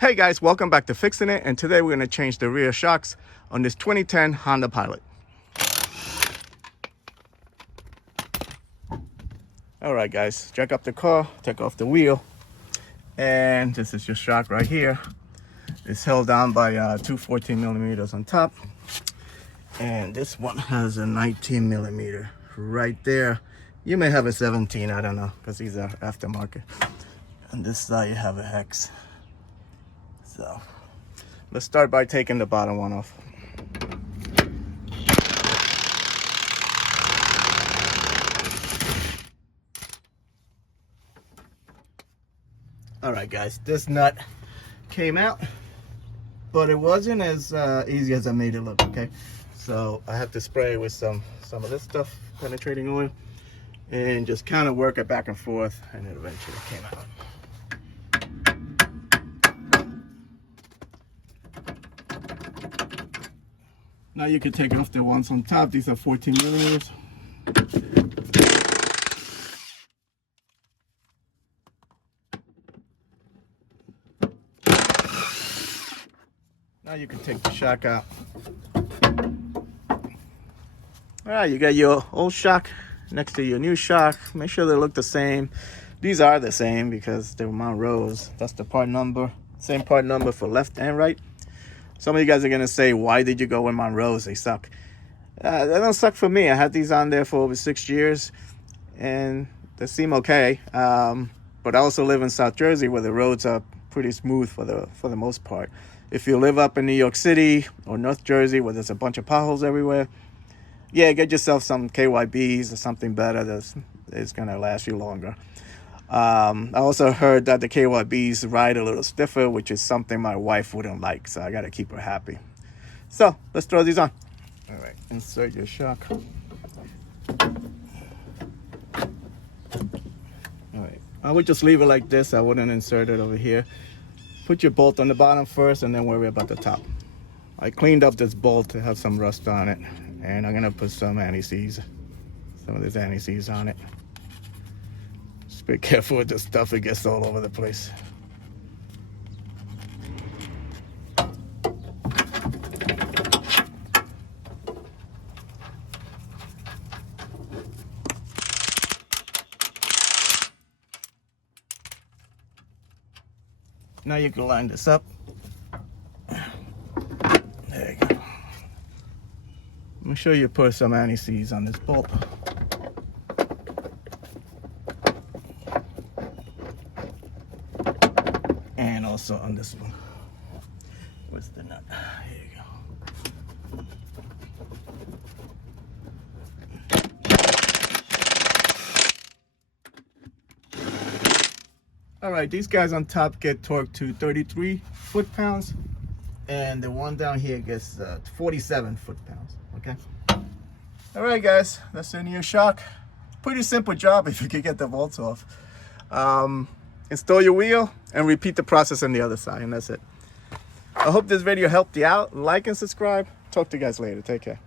Hey guys, welcome back to Fixin' It, and today we're going to change the rear shocks on this 2010 Honda Pilot. Alright guys, jack up the car, take off the wheel, and this is your shock right here. It's held down by two 14 millimeters on top, and this one has a 19 millimeter right there. You may have a 17, I don't know, because these are aftermarket. On this side you have a hex. So let's start by taking the bottom one off. All right guys, this nut came out, but it wasn't as easy as I made it look. Okay, so I have to spray it with some of this stuff, penetrating oil, and just kind of work it back and forth, and it eventually came out. Now you can take off the ones on top. These are 14 millimeters. Now you can take the shock out. All right, you got your old shock next to your new shock. Make sure they look the same. These are the same because they're Monroe's. That's the part number. Same part number for left and right. Some of you guys are gonna say, why did you go with Monroe's? They suck. They don't suck for me. I had these on there for over 6 years, and they seem okay. But I also live in South Jersey, where the roads are pretty smooth for the most part. If you live up in New York City or North Jersey, where there's a bunch of potholes everywhere, yeah, get yourself some KYBs or something better that's gonna last you longer. I also heard that the KYBs ride a little stiffer, which is something my wife wouldn't like, so I gotta keep her happy. So let's throw these on. All right, insert your shock. All right, I would just leave it like this. I wouldn't insert it over here. Put your bolt on the bottom first and then worry about the top. I cleaned up this bolt to have some rust on it, and I'm gonna put some anti-seize, some of this anti-seize on it. Just be careful with this stuff, it gets all over the place. Now you can line this up. There you go. Make sure you put some anti-seize on this bolt. And also on this one. Where's the nut? Here you go. All right, these guys on top get torqued to 33 foot-pounds, and the one down here gets 47 foot-pounds, okay? All right, guys, that's the new shock. Pretty simple job if you can get the bolts off. Install your wheel and repeat the process on the other side, and that's it. I hope this video helped you out. Like and subscribe. Talk to you guys later. Take care.